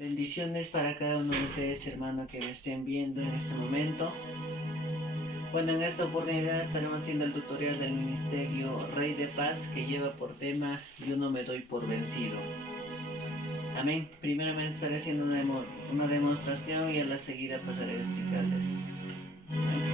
Bendiciones para cada uno de ustedes, hermano, que me estén viendo en este momento. Bueno, en esta oportunidad estaremos haciendo el tutorial del Ministerio Rey de Paz, que lleva por tema Yo no me doy por vencido. Amén. Primeramente estaré haciendo una demostración y a la seguida pasaré a explicarles. Amén.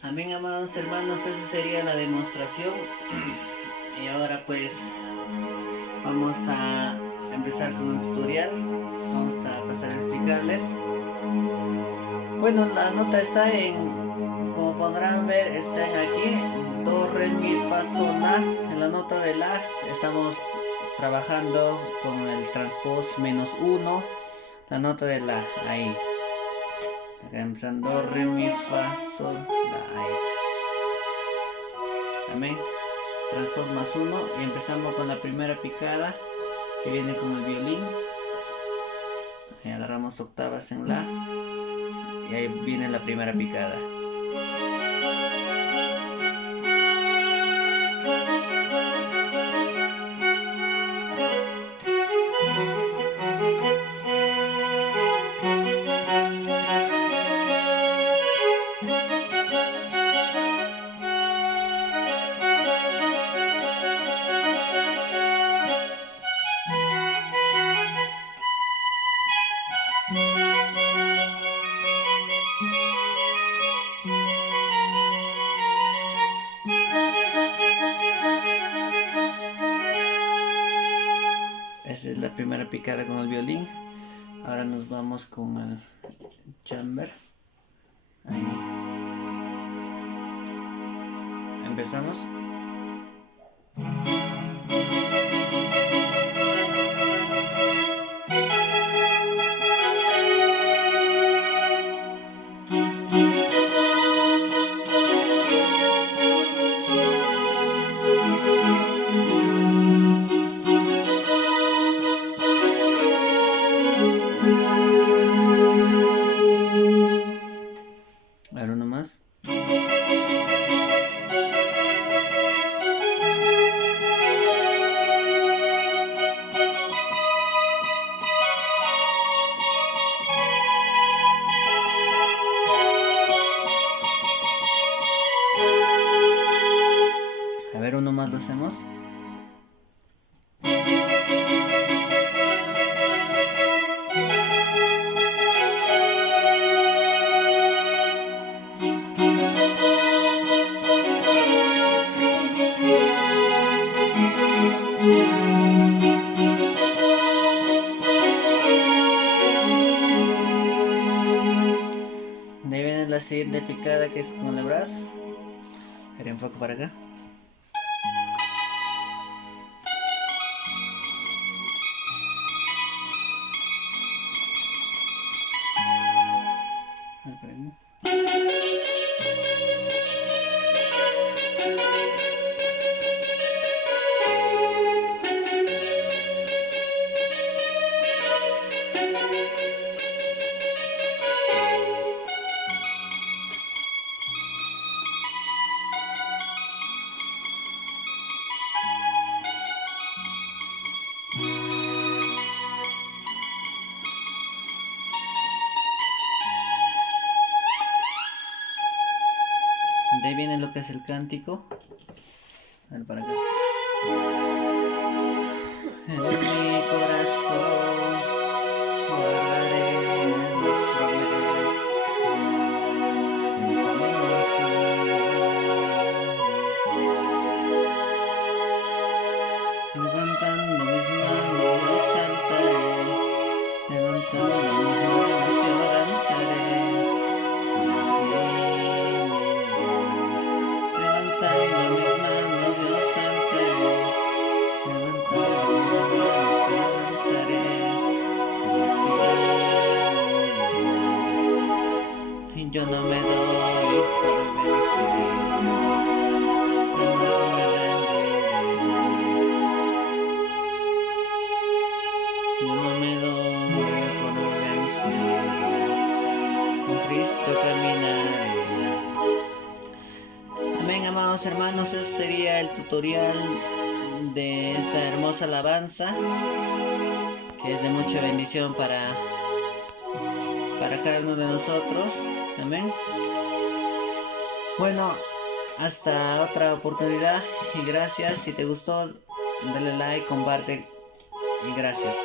Amén, amados hermanos, esa sería la demostración. Y ahora pues vamos a empezar con el tutorial. Vamos a pasar a explicarles. Bueno, la nota está como podrán ver, está aquí, do, re, mi, fa, sol, la. En la nota de la estamos trabajando con el transpós -1. La nota de la, ahí. Acá empezando do, re, mi, fa, sol, la, ahí. Amén. Transpós +1 y empezamos con la primera picada que viene con el violín. Ahí agarramos octavas en la y ahí viene la primera picada. Esa es la primera picada con el violín. Ahora nos vamos con el chamber. Ahí. Empezamos. Ahora uno más. la siguiente picada, que es con el brazo. Haré un poco para acá. De ahí viene lo que es el cántico. A ver, para acá. En mi corazón guardaré las promesas que hicimos tú. Levantando mis manos yo saltaré, levantando mis manos yo danzaré. Solo a ti, levantando mis manos yo saltaré, levantando mis manos yo danzaré. Solo a ti, y yo no me doy por vencido, jamás me rendiré. Yo no me doy por vencido, con Cristo caminaré. Amén, amados hermanos, ese sería el tutorial de esta hermosa alabanza, que es de mucha bendición para cada uno de nosotros. Amén. Bueno, hasta otra oportunidad y gracias. Si te gustó, dale like, comparte y gracias.